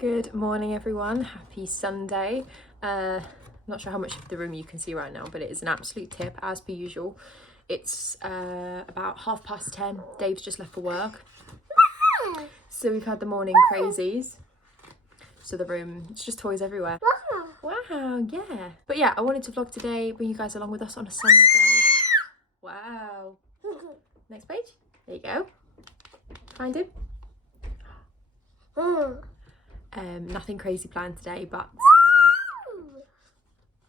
Good morning everyone, happy Sunday. Not sure how much of the room you can see right now, but it is an absolute tip as per usual. It's about 10:30. Dave's just left for work, so we've had the morning crazies. So the room, it's just toys everywhere. Wow, yeah. But yeah, I wanted to vlog today, bring you guys along with us on a Sunday. Wow. Next page. There you go. Find him. Nothing crazy planned today, but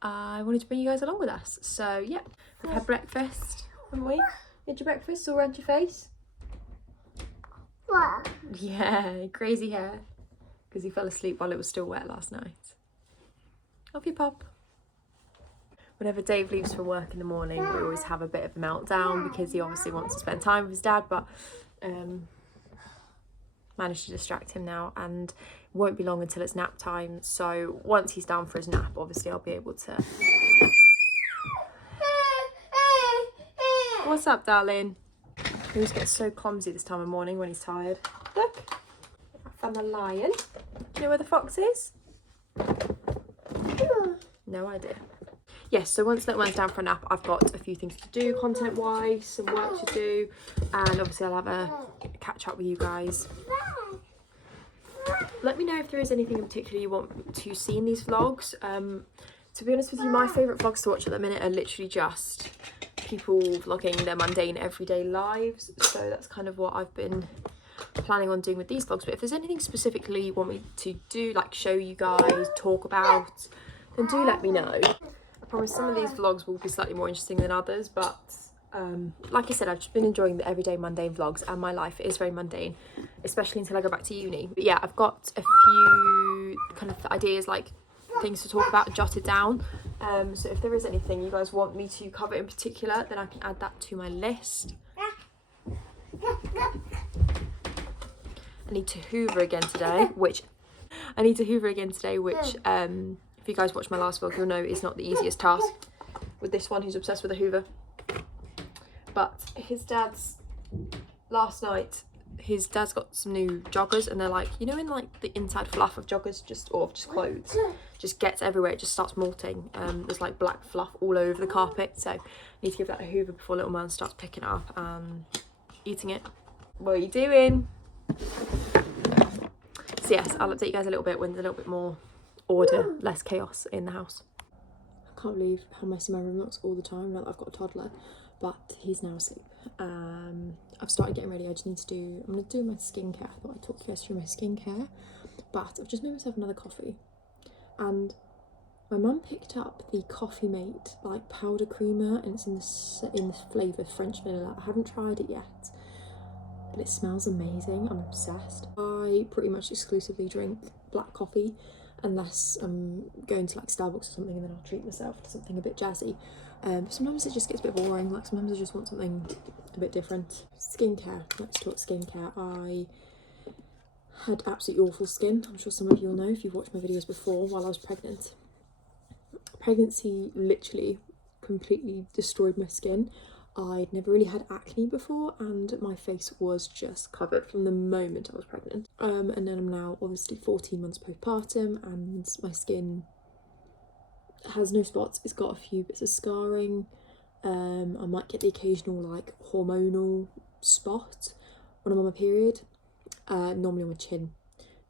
I wanted to bring you guys along with us. So yeah, we've had breakfast, haven't we? Had your breakfast all around your face? What? Yeah, crazy hair. Because he fell asleep while it was still wet last night. Off you pop. Whenever Dave leaves for work in the morning, we always have a bit of a meltdown because he obviously wants to spend time with his dad, but managed to distract him now, and it won't be long until it's nap time. So once he's down for his nap, obviously I'll be able to... What's up, darling? He always gets so clumsy this time of morning when he's tired. Look, I found the lion. Do you know where the fox is? No idea. Yes, so once little one's down for a nap, I've got a few things to do content-wise, some work to do, and obviously I'll have a catch-up with you guys. Let me know if there is anything in particular you want to see in these vlogs. To be honest with you, my favourite vlogs to watch at the minute are literally just people vlogging their mundane everyday lives. So that's kind of what I've been planning on doing with these vlogs. But if there's anything specifically you want me to do, like show you guys, talk about, then do let me know. I promise some of these vlogs will be slightly more interesting than others, but like I said, I've just been enjoying the everyday mundane vlogs, and my life is very mundane, especially until I go back to uni. But yeah, I've got a few kind of ideas, like things to talk about jotted down. So if there is anything you guys want me to cover in particular, then I can add that to my list. I need to hoover again today, which if you guys watch my last vlog, you'll know is not the easiest task with this one who's obsessed with a hoover. But last night his dad's got some new joggers, and they're like, you know, in like the inside fluff of joggers, just clothes, just gets everywhere, it just starts molting. There's like black fluff all over the carpet, so I need to give that a hoover before little man starts picking it up and eating it. What are you doing? So yes, I'll update you guys a little bit when there's a little bit more order, less chaos in the house. I can't believe how messy my room looks all the time now that I've got a toddler, but he's now asleep. I've started getting ready. I'm going to do my skincare. I thought I'd talk you guys through my skincare, but I've just made myself another coffee, and my mum picked up the Coffee Mate like powder creamer, and it's in the flavour French vanilla. I haven't tried it yet, but it smells amazing. I'm obsessed. I pretty much exclusively drink black coffee unless I'm going to like Starbucks or something, and then I'll treat myself to something a bit jazzy. Sometimes it just gets a bit boring, like sometimes I just want something a bit different. Skincare, let's talk skincare. I had absolutely awful skin. I'm sure some of you will know if you've watched my videos before. While I was pregnant, pregnancy literally completely destroyed my skin. I'd never really had acne before, and my face was just covered from the moment I was pregnant. And then I'm now obviously 14 months postpartum, and my skin has no spots. It's got a few bits of scarring. I might get the occasional like hormonal spot when I'm on my period, normally on my chin.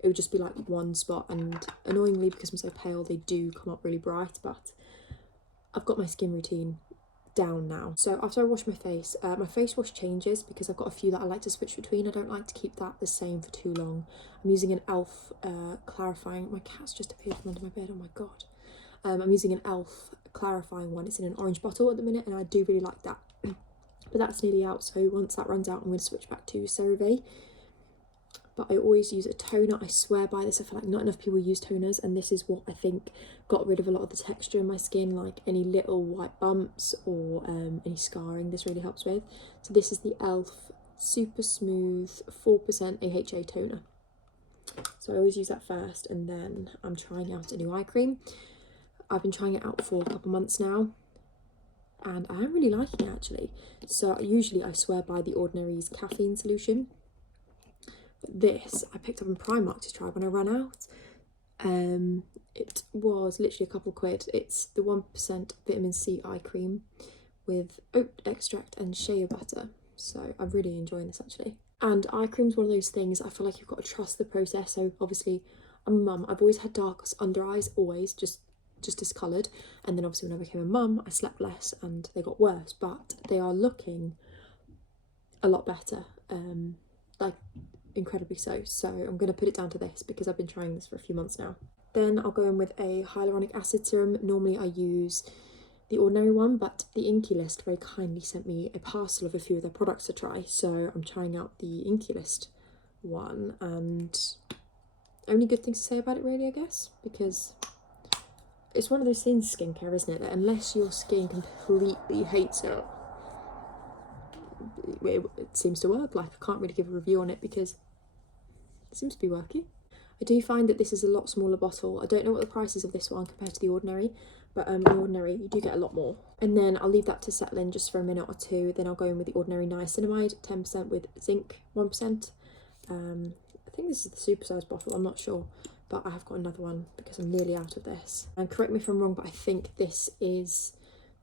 It would just be like one spot, and annoyingly, because I'm so pale, they do come up really bright. But I've got my skin routine down now. So after I wash my face wash changes because I've got a few that I like to switch between. I don't like to keep that the same for too long. I'm using an e.l.f. Clarifying. My cat's just appeared from under my bed, oh my god. I'm using an e.l.f. clarifying one. It's in an orange bottle at the minute, and I do really like that. But that's nearly out, so once that runs out, I'm going to switch back to CeraVe. But I always use a toner. I swear by this. I feel like not enough people use toners, and this is what I think got rid of a lot of the texture in my skin, like any little white bumps or any scarring. This really helps with. So this is the e.l.f. Super Smooth 4% AHA toner. So I always use that first, and then I'm trying out a new eye cream. I've been trying it out for a couple months now, and I am really liking it actually. So usually I swear by the Ordinary's caffeine solution. But this I picked up in Primark to try when I ran out. It was literally a couple quid. It's the 1% vitamin C eye cream with oat extract and shea butter. So I'm really enjoying this actually. And eye cream's one of those things I feel like you've got to trust the process. So obviously I'm a mum. I've always had dark under eyes, always, just discoloured. And then obviously when I became a mum, I slept less and they got worse. But they are looking a lot better, like incredibly so. So I'm going to put it down to this because I've been trying this for a few months now. Then I'll go in with a hyaluronic acid serum. Normally I use the ordinary one, but the Inky List very kindly sent me a parcel of a few of their products to try. So I'm trying out the Inky List one, and only good things to say about it really, I guess, because it's one of those things, skincare, isn't it, that unless your skin completely hates it, it seems to work. Like, I can't really give a review on it because it seems to be working. I do find that this is a lot smaller bottle. I don't know what the price is of this one compared to the ordinary, but the ordinary you do get a lot more. And then I'll leave that to settle in just for a minute or two. Then I'll go in with the ordinary niacinamide, 10% with zinc, 1%. I think this is the supersized bottle, I'm not sure, but I have got another one because I'm nearly out of this. And correct me if I'm wrong, but I think this is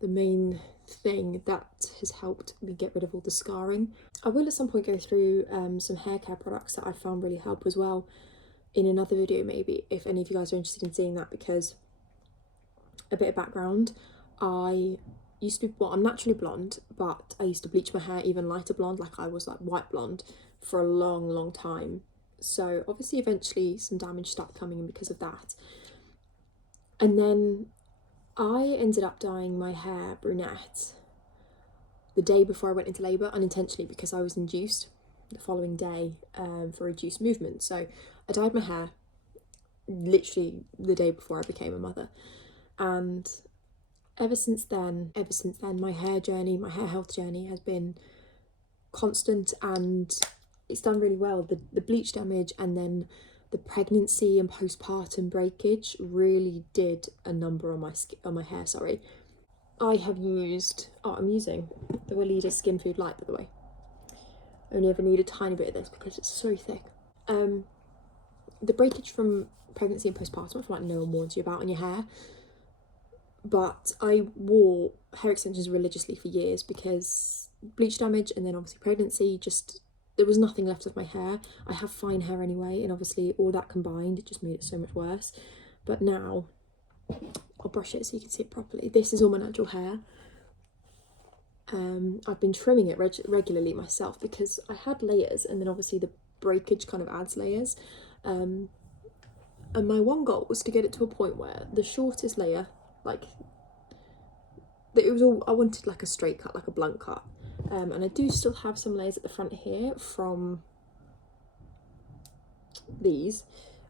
the main thing that has helped me get rid of all the scarring. I will at some point go through some hair care products that I found really help as well in another video, maybe, if any of you guys are interested in seeing that. Because a bit of background, I used to be, well, I'm naturally blonde, but I used to bleach my hair even lighter blonde, like I was like white blonde for a long time. So obviously eventually some damage started coming in because of that, and then I ended up dyeing my hair brunette the day before I went into labour, unintentionally, because I was induced the following day for reduced movement. So I dyed my hair literally the day before I became a mother, and ever since then my hair health journey has been constant, and it's done really well. The bleach damage and then the pregnancy and postpartum breakage really did a number on my hair. Sorry, I have used, I'm using the Weleda Skin Food Light, by the way. I only ever need a tiny bit of this because it's so thick. The breakage from pregnancy and postpartum, I feel like no one warns you about on your hair, but I wore hair extensions religiously for years because bleach damage and then obviously pregnancy, just there was nothing left of my hair. I have fine hair anyway, and obviously all that combined, it just made it so much worse. But now, I'll brush it so you can see it properly. This is all my natural hair. I've been trimming it regularly myself because I had layers, and then obviously the breakage kind of adds layers. And my one goal was to get it to a point where the shortest layer, like, it was all, I wanted like a straight cut, like a blunt cut. And I do still have some layers at the front here from these,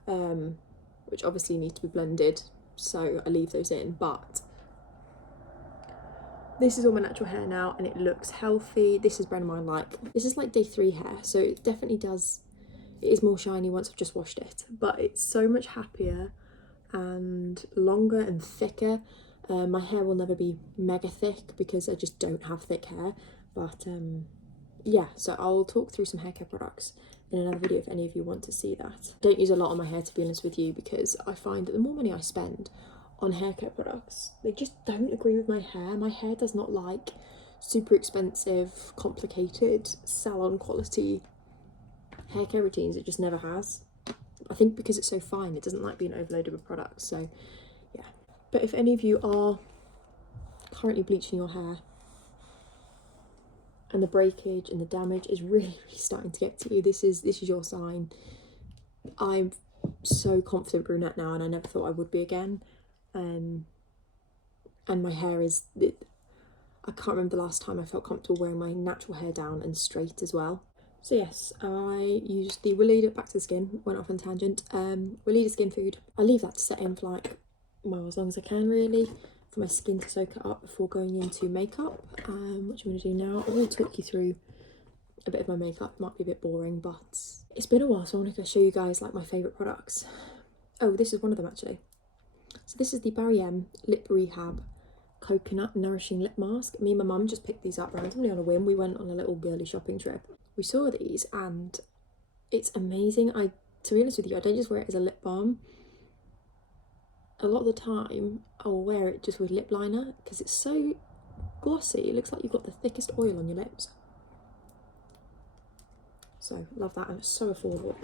which obviously need to be blended, so I leave those in, but this is all my natural hair now and it looks healthy. This is brand mine, like, this is like day 3 hair, so it definitely does, it is more shiny once I've just washed it, but it's so much happier and longer and thicker. My hair will never be mega thick because I just don't have thick hair, but yeah, so I'll talk through some hair care products in another video if any of you want to see that. I don't use a lot on my hair, to be honest with you, because I find that the more money I spend on hair care products, they just don't agree with my hair. My hair does not like super expensive, complicated, salon quality hair care routines. It just never has. I think because it's so fine, it doesn't like being overloaded with products, so yeah. But if any of you are currently bleaching your hair and the breakage and the damage is really starting to get to you, this is your sign. I'm so confident brunette now, and I never thought I would be again. And my hair is, I can't remember the last time I felt comfortable wearing my natural hair down and straight as well. So yes, I used the Weleda, back to the skin, went off on a tangent, Weleda Skin Food. I leave that to set in for like, well, as long as I can really, for my skin to soak it up before going into makeup, which I'm going to do now. I will talk you through a bit of my makeup. It might be a bit boring, but it's been a while, so I wanted to show you guys like my favourite products. Oh, this is one of them actually. So this is the grwm Lip Rehab Coconut Nourishing Lip Mask. Me and my mum just picked these up randomly on a whim. We went on a little girly shopping trip. We saw these and it's amazing. To be honest with you, I don't just wear it as a lip balm. a lot of the time I'll wear it just with lip liner because it's so glossy. It looks like you've got the thickest oil on your lips. So love that, and it's so affordable.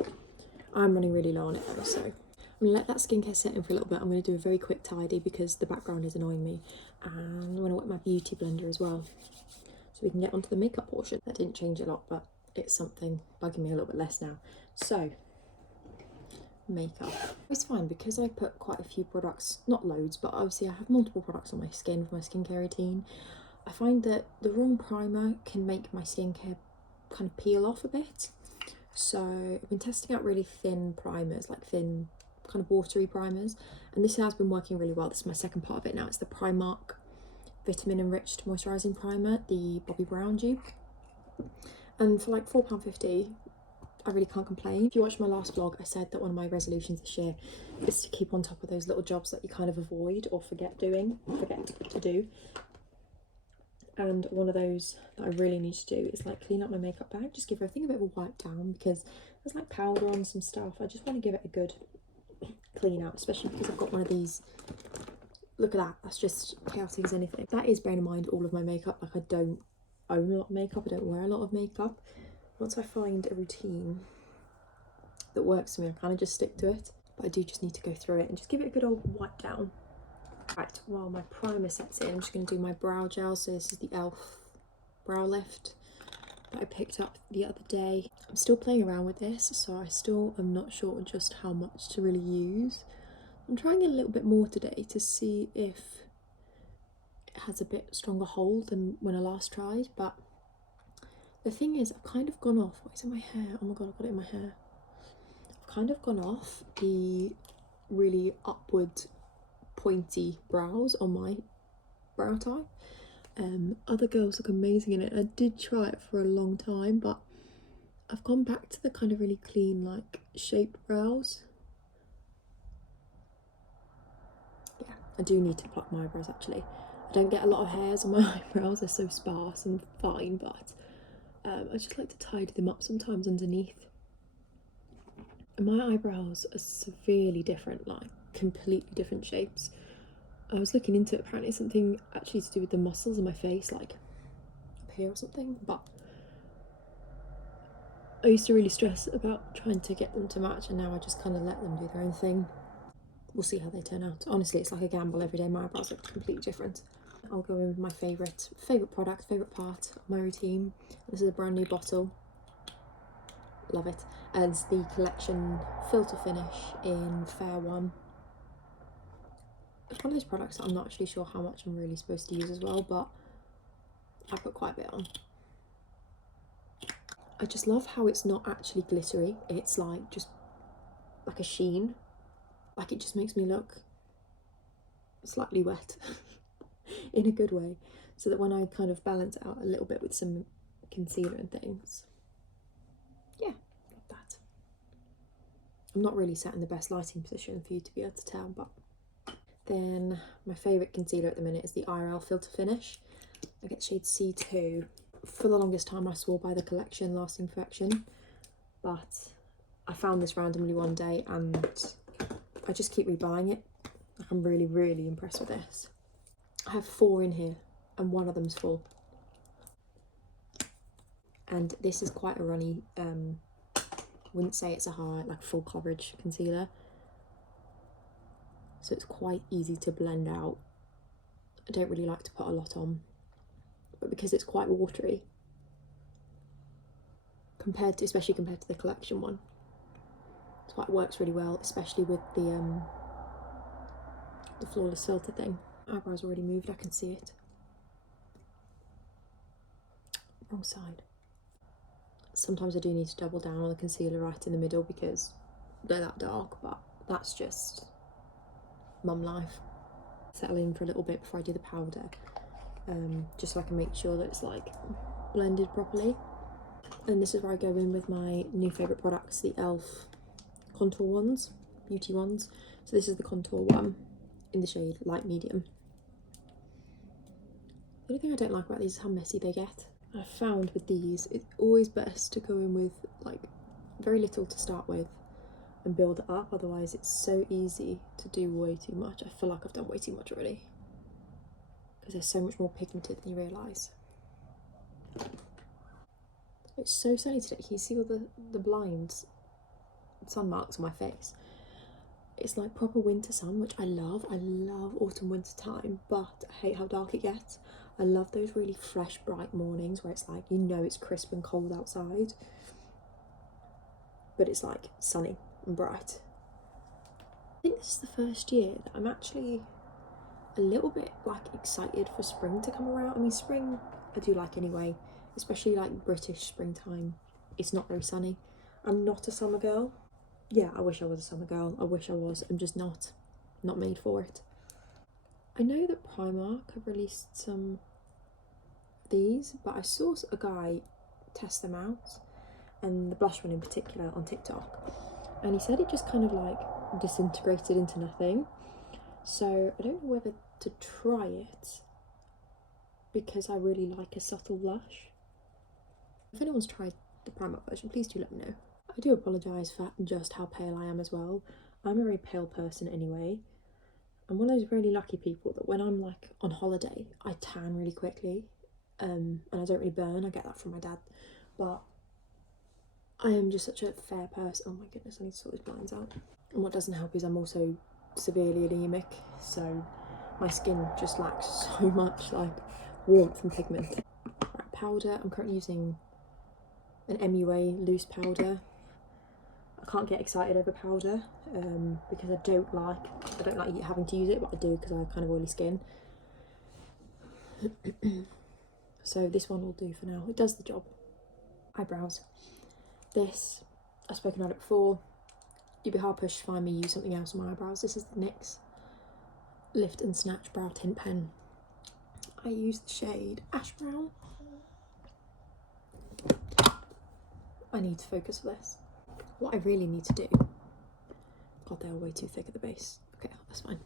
I'm running really low on it though, so I'm gonna let that skincare set in for a little bit. I'm gonna do a very quick tidy because the background is annoying me, and I'm gonna wet my beauty blender as well so we can get onto the makeup portion. That didn't change a lot, but it's something bugging me a little bit less now. So makeup, it's fine because I put quite a few products, not loads, but obviously I have multiple products on my skin for my skincare routine. I find that the wrong primer can make my skincare kind of peel off a bit. So I've been testing out really thin primers, like thin kind of watery primers, and this has been working really well. This is my second part of it now. It's the Primark Vitamin Enriched Moisturising Primer, the Bobbi Brown dupe, and for like £4.50 I really can't complain. If you watched my last vlog, I said that one of my resolutions this year is to keep on top of those little jobs that you kind of avoid or forget to do. And one of those that I really need to do is like clean up my makeup bag, just give everything a bit of a wipe down because there's like powder on some stuff. I just want to give it a good clean out, especially because I've got one of these. Look at that, that's just chaotic as anything. That is bearing in mind all of my makeup. Like, I don't own a lot of makeup, I don't wear a lot of makeup. Once I find a routine that works for me, I kind of just stick to it, but I do just need to go through it and just give it a good old wipe down. Right, while my primer sets in, I'm just going to do my brow gel. So this is the e.l.f. Brow Lift that I picked up the other day. I'm still playing around with this, so I still am not sure just how much to really use. I'm trying a little bit more today to see if it has a bit stronger hold than when I last tried, but the thing is, I've kind of gone off. What is in my hair? Oh my god, I've got it in my hair. I've kind of gone off the really upward pointy brows on my brow type. Other girls look amazing in it. I did try it for a long time, but I've gone back to the kind of really clean, like, shaped brows. Yeah, I do need to pluck my eyebrows actually. I don't get a lot of hairs on my eyebrows, they're so sparse and fine, but I just like to tidy them up sometimes underneath. And my eyebrows are severely different, like completely different shapes. I was looking into it, apparently it's something actually to do with the muscles in my face, like up here or something, but I used to really stress about trying to get them to match, and now I just kind of let them do their own thing. We'll see how they turn out. Honestly, it's like a gamble every day. My eyebrows look completely different. I'll go in with my favourite product, favourite part of my routine. This is a brand new bottle. Love it. And it's the Collection Filter Finish in Fair One. It's one of those products that I'm not actually sure how much I'm really supposed to use as well, but I put quite a bit on. I just love how it's not actually glittery. It's like just like a sheen. Like, it just makes me look slightly wet in a good way, so that when I kind of balance it out a little bit with some concealer and things, yeah, love that. I'm not really sat in the best lighting position for you to be able to tell, but then my favourite concealer at the minute is the Arlo Filter Finish. I get shade C2. For the longest time I swore by the Collection Lasting Perfection, but I found this randomly one day and I just keep rebuying it. Like, I'm really, really impressed with this. I have 4 in here and one of them's full. And this is quite a runny, wouldn't say it's a high, like full coverage concealer. So it's quite easy to blend out. I don't really like to put a lot on, but because it's quite watery, especially compared to the Collection one, it's why it works really well, especially with the flawless filter thing. Eyebrows already moved, I can see it. Wrong side. Sometimes I do need to double down on the concealer right in the middle because they're that dark, but that's just mum life. Settle in for a little bit before I do the powder, just so I can make sure that it's like blended properly. And this is where I go in with my new favourite products, the e.l.f. contour ones, beauty ones. So this is the contour one in the shade light medium. The only thing I don't like about these is how messy they get. I found with these, it's always best to go in with like very little to start with, and build it up. Otherwise it's so easy to do way too much. I feel like I've done way too much already because they're so much more pigmented than you realise. It's so sunny today. Can you see all the blinds, sun marks on my face? It's like proper winter sun, which I love. I love autumn, winter time, but I hate how dark it gets. I love those really fresh, bright mornings where it's like, you know, it's crisp and cold outside, but it's like sunny and bright. I think this is the first year that I'm actually a little bit like excited for spring to come around. I mean, spring I do like anyway, especially like British springtime. It's not very sunny. I'm not a summer girl. Yeah, I wish I was a summer girl. I wish I was. I'm just not made for it. I know that Primark have released some of these, but I saw a guy test them out, and the blush one in particular, on TikTok, and he said it just kind of like disintegrated into nothing. So I don't know whether to try it because I really like a subtle blush. If anyone's tried the Primark version, please do let me know. I do apologise for just how pale I am as well. I'm a very pale person anyway. I'm one of those really lucky people that when I'm like on holiday, I tan really quickly, and I don't really burn. I get that from my dad, but I am just such a fair person. Oh my goodness, I need to sort these blinds out. And what doesn't help is I'm also severely anemic, so my skin just lacks so much like warmth and pigment. Right, powder. I'm currently using an MUA loose powder. I can't get excited over powder because I don't like having to use it, but I do because I have kind of oily skin. So this one will do for now. It does the job. Eyebrows. This, I've spoken about it before. You'd be hard pushed to find me use something else on my eyebrows. This is the NYX Lift and Snatch Brow Tint Pen. I use the shade Ash Brown. I need to focus for this. What I really need to do, God, they are way too thick at the base. Okay, that's fine.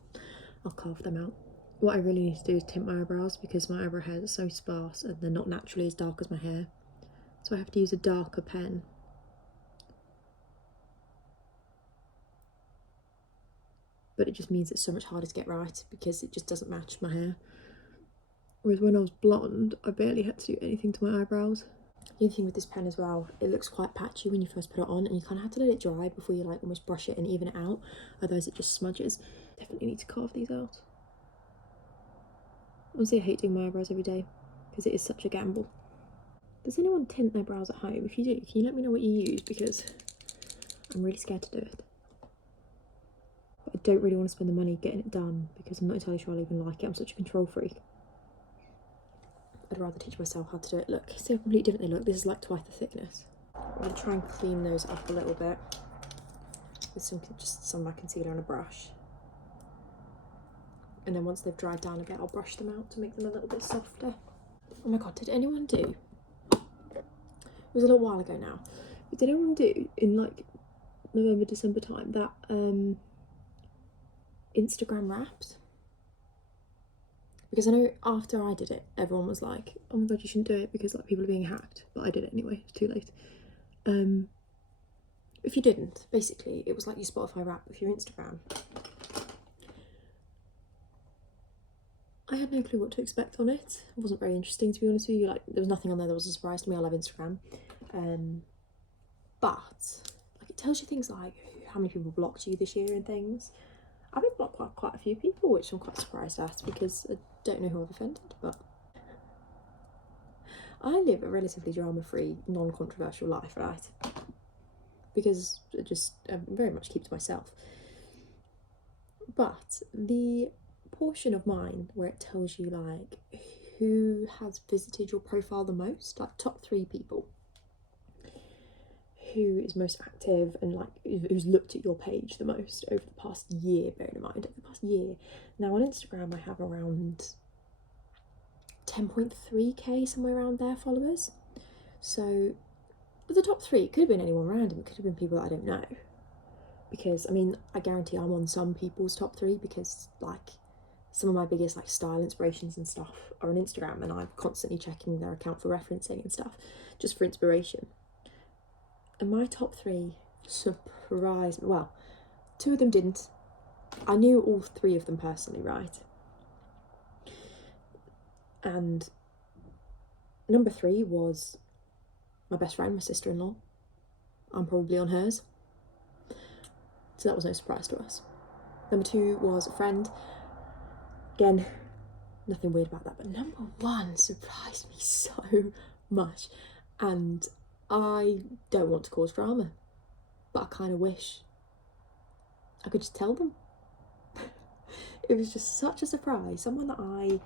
I'll carve them out. What I really need to do is tint my eyebrows because my eyebrow hairs are so sparse and they're not naturally as dark as my hair. So I have to use a darker pen. But it just means it's so much harder to get right because it just doesn't match my hair. Whereas when I was blonde, I barely had to do anything to my eyebrows. The other thing with this pen as well, it looks quite patchy when you first put it on, and you kind of have to let it dry before you like almost brush it and even it out, otherwise it just smudges. Definitely need to carve these out. Honestly, I hate doing my eyebrows every day because it is such a gamble. Does anyone tint their brows at home? If you do, can you let me know what you use, because I'm really scared to do it. But I don't really want to spend the money getting it done because I'm not entirely sure I'll even like it. I'm such a control freak. I'd rather teach myself how to do it. Look, see how completely different they look? This is like twice the thickness. I'm going to try and clean those up a little bit with some of my concealer and a brush. And then once they've dried down a bit, I'll brush them out to make them a little bit softer. Oh my God, did anyone do, it was a little while ago now, but did anyone do in like November, December time that Instagram Wrapped? Because I know after I did it, everyone was like, oh my God, you shouldn't do it because like people are being hacked. But I did it anyway, it's too late. If you didn't, basically, it was like your Spotify Wrap with your Instagram. I had no clue what to expect on it. It wasn't very interesting, to be honest with you. Like, there was nothing on there that was a surprise to me. I love Instagram. But like, it tells you things like how many people blocked you this year and things. I've been blocked by quite a few people, which I'm quite surprised at because I don't know who I've offended, but I live a relatively drama-free, non-controversial life, right? Because I very much keep to myself. But the portion of mine where it tells you like who has visited your profile the most, like top 3 people, who is most active and like who's looked at your page the most over the past year, bearing in mind, over the past year. Now on Instagram I have around 10.3k, somewhere around there, followers. So the top 3, it could have been anyone random, it could have been people that I don't know. Because I mean, I guarantee I'm on some people's top 3 because like some of my biggest like style inspirations and stuff are on Instagram, and I'm constantly checking their account for referencing and stuff, just for inspiration. And my top 3 surprised me. Well, 2 of them didn't. I knew all 3 of them personally, right? And number 3 was my best friend, my sister-in-law. I'm probably on hers. So that was no surprise to us. Number 2 was a friend. Again, nothing weird about that. But number 1 surprised me so much. And I don't want to cause drama, but I kind of wish I could just tell them. It was just such a surprise. Someone that I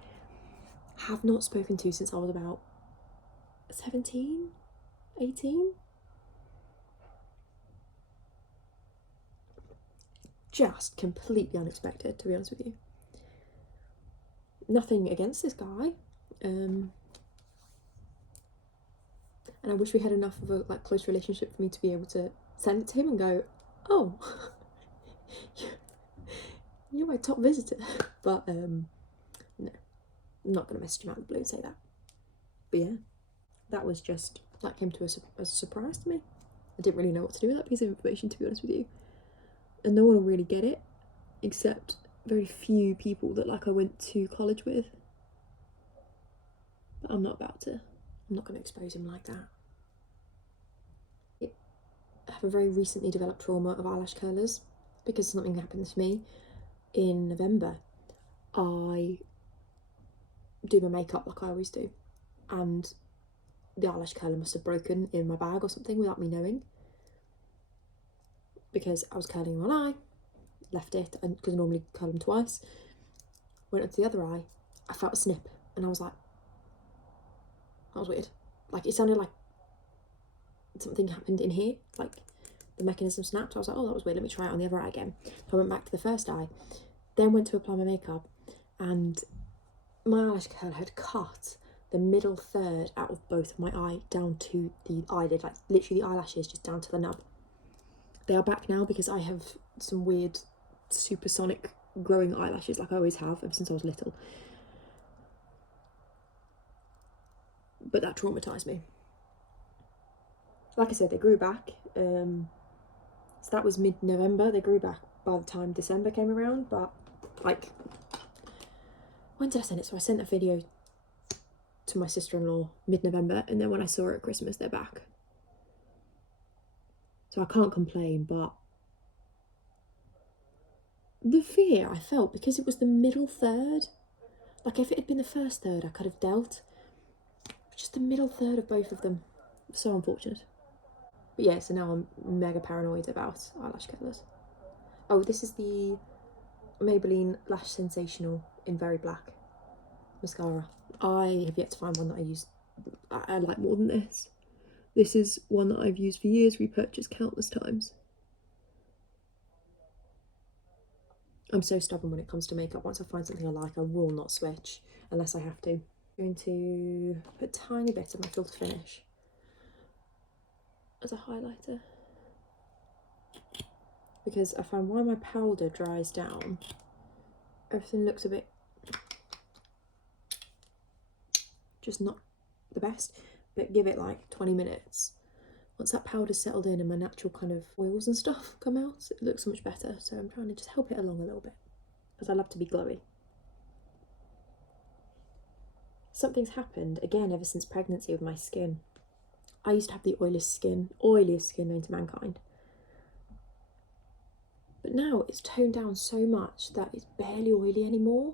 have not spoken to since I was about 17, 18. Just completely unexpected, to be honest with you. Nothing against this guy. And I wish we had enough of a close relationship for me to be able to send it to him and go, oh, you're my top visitor. But no, I'm not going to message him out of the blue and say that. But yeah, that came to as a surprise to me. I didn't really know what to do with that piece of information, to be honest with you. And no one will really get it, except very few people that I went to college with. But I'm not going to expose him like that. I have a very recently developed trauma of eyelash curlers because something happened to me in November. I do my makeup like I always do, and the eyelash curler must have broken in my bag or something without me knowing, because I was curling one eye, left it, and because I normally curl them twice, went up to the other eye, I felt a snip, and I was like, that was weird. It sounded like something happened in here, the mechanism snapped. I was like, oh, that was weird, let me try it on the other eye again. So I went back to the first eye, then went to apply my makeup, and my eyelash curler had cut the middle third out of both of my eye down to the eyelid, literally the eyelashes just down to the nub. They are back now because I have some weird supersonic growing eyelashes like I always have ever since I was little. But that traumatised me. Like I said, they grew back. So that was mid-November. They grew back by the time December came around. But when did I send it? So I sent a video to my sister-in-law mid-November, and then when I saw her at Christmas, they're back. So I can't complain, but the fear I felt, because it was the middle third, if it had been the first third I could have dealt, just the middle third of both of them, so unfortunate. But yeah, so now I'm mega paranoid about eyelash curlers. Oh, this is the Maybelline Lash Sensational in Very Black mascara. I have yet to find one that I like more than this. This is one that I've used for years, repurchased countless times. I'm so stubborn when it comes to makeup. Once I find something I like, I will not switch unless I have to. I'm going to put a tiny bit of my Filter Finish as a highlighter, because I find while my powder dries down, everything looks a bit just not the best. But give it 20 minutes. Once that powder's settled in and my natural kind of oils and stuff come out, it looks so much better. So I'm trying to just help it along a little bit, because I love to be glowy. Something's happened again ever since pregnancy with my skin. I used to have the oiliest skin known to mankind. But now it's toned down so much that it's barely oily anymore.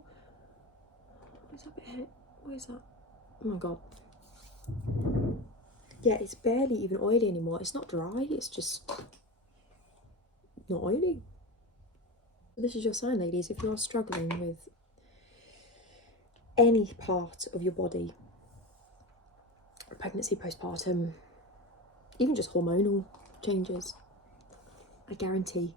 Where's that bit here? Where's that? Oh my god. Yeah, it's barely even oily anymore. It's not dry, it's just not oily. This is your sign, ladies. If you're struggling with any part of your body, pregnancy, postpartum, even just hormonal changes, I guarantee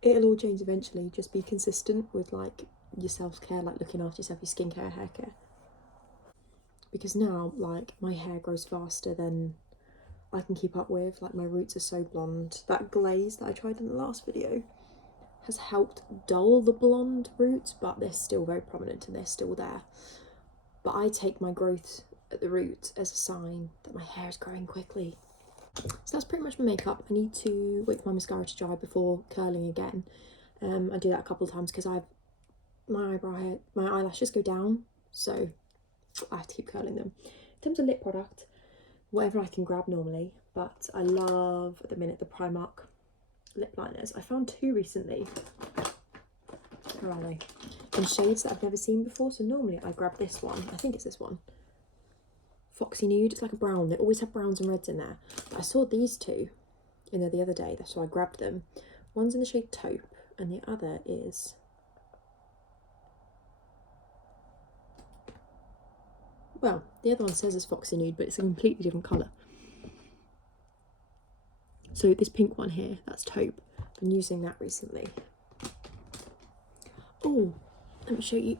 it'll all change eventually. Just be consistent with your self-care, looking after yourself, your skincare, hair care. Because now my hair grows faster than I can keep up with. My roots are so blonde. That glaze that I tried in the last video has helped dull the blonde roots, but they're still very prominent and they're still there. But I take my growth at the root as a sign that my hair is growing quickly. So that's pretty much my makeup. I need to wait for my mascara to dry before curling again. I do that a couple of times because my eyelashes go down, so I have to keep curling them. In terms of lip product, whatever I can grab normally, but I love at the minute the Primark lip liners. I found 2 recently. Where are they? In shades that I've never seen before. So normally I grab this one. I think it's this one. Foxy Nude. It's like a brown. They always have browns and reds in there. But I saw these 2 in there the other day. That's why I grabbed them. One's in the shade Taupe and the other is... well, the other one says it's Foxy Nude, but it's a completely different colour. So this pink one here, that's Taupe. I've been using that recently. Oh, let me show you.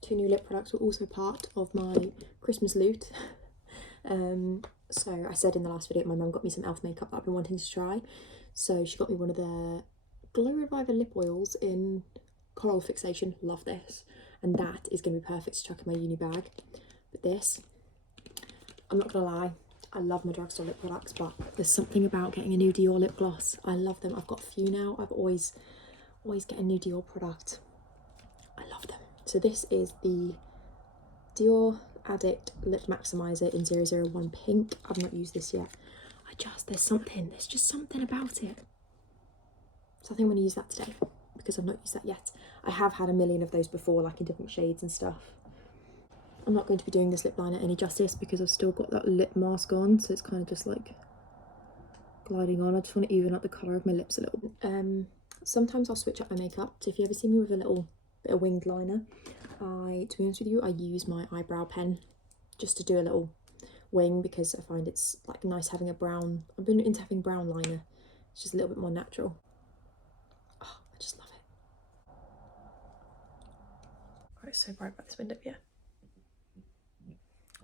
2 new lip products were also part of my Christmas loot. So I said in the last video, my mum got me some e.l.f. makeup that I've been wanting to try. So she got me one of their Glow Reviver lip oils in Coral Fixation. Love this. And that is going to be perfect to chuck in my uni bag. But this, I'm not going to lie, I love my drugstore lip products, but there's something about getting a new Dior lip gloss. I love them. I've got a few now. I've always get a new Dior product. I love them. So this is the Dior Addict Lip Maximizer in 001 Pink. I've not used this yet. There's just something about it. So I think I'm going to use that today because I've not used that yet. I have had a million of those before, like in different shades and stuff. I'm not going to be doing this lip liner any justice because I've still got that lip mask on, so it's kind of just like gliding on. I just want to even up the colour of my lips a little bit. Sometimes I'll switch up my makeup. So if you ever see me with a little bit of winged liner, to be honest with you, I use my eyebrow pen just to do a little wing because I find it's like nice having a brown. I've been into having brown liner. It's just a little bit more natural. Oh, I just love it. Oh, it's so bright by this window, yeah.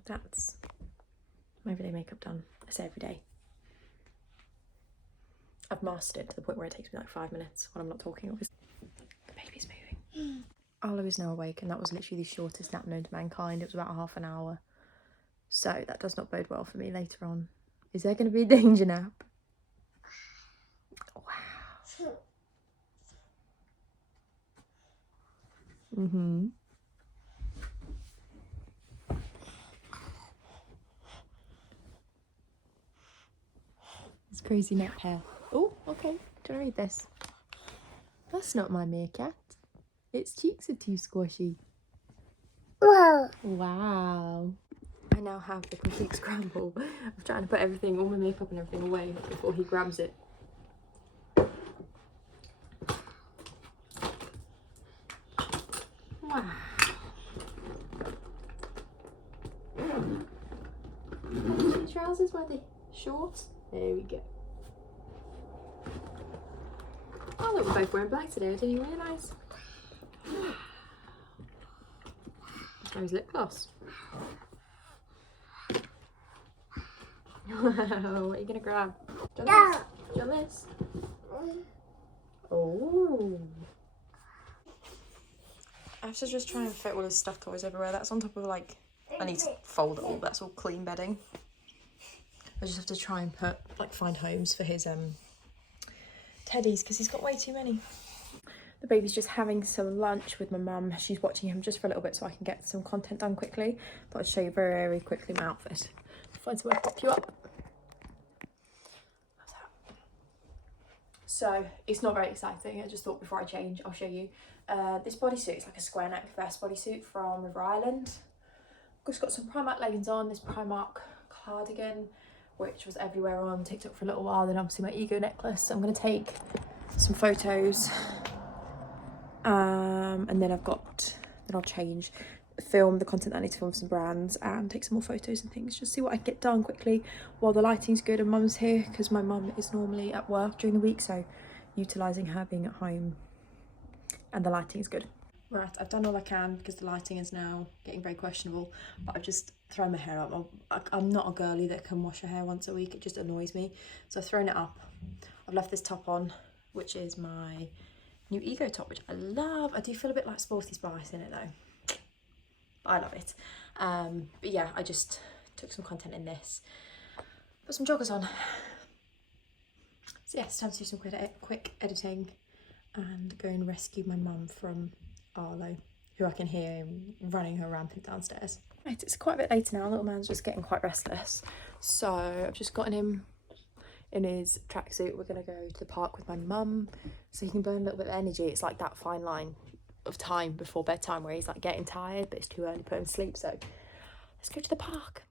That's my everyday makeup done. I say every day. I've mastered it to the point where it takes me like 5 minutes when I'm not talking, obviously. The baby's moving. Arlo is now awake, and that was literally the shortest nap known to mankind. It was about half an hour. So that does not bode well for me later on. Is there going to be a danger nap? Wow. Mm-hmm. It's crazy nap hair. Oh, okay. Do you want to read this? That's not my meerkat. Its cheeks are too squashy. Wow. Wow. I now have the complete scramble of trying to put everything, all my makeup and everything away before he grabs it. Wow. Trousers, were they shorts? There we go. Oh look, we're both wearing black today, I didn't even realise. There's lip gloss. What are you gonna grab? Do you want this? Oh. I have to just try and fit all his stuff toys everywhere. That's on top of like, I need to fold it all, that's all clean bedding. I just have to try and find homes for his teddies because he's got way too many. The baby's just having some lunch with my mum. She's watching him just for a little bit so I can get some content done quickly. Thought I'd show you very, very quickly my outfit. Find somewhere to pop you up. So it's not very exciting. I just thought before I change, I'll show you. This bodysuit is like a square neck vest bodysuit from River Island. Just got some Primark leggings on, this Primark cardigan, which was everywhere on TikTok for a little while. Then obviously my ego necklace. I'm going to take some photos. And then I'll change, film the content that I need to film for some brands and take some more photos and things. Just see what I can get done quickly while the lighting's good and mum's here because my mum is normally at work during the week. So utilising her being at home and the lighting is good. Right, I've done all I can because the lighting is now getting very questionable, but I've just thrown my hair up. I'm not a girly that can wash her hair once a week, it just annoys me. So I've thrown it up. I've left this top on, which is my new Ego top, which I love. I do feel a bit like Sporty Spice in it though. I love it. But yeah, I just took some content in this. Put some joggers on. So yeah, it's time to do some quick editing and go and rescue my mum from Arlo, who I can hear running her rampant downstairs. Right, it's quite a bit later now. Little man's just getting quite restless. So I've just gotten him in his tracksuit. We're gonna go to the park with my mum so he can burn a little bit of energy. It's like that fine line of time before bedtime where he's like getting tired, but it's too early to put him to sleep. So let's go to the park.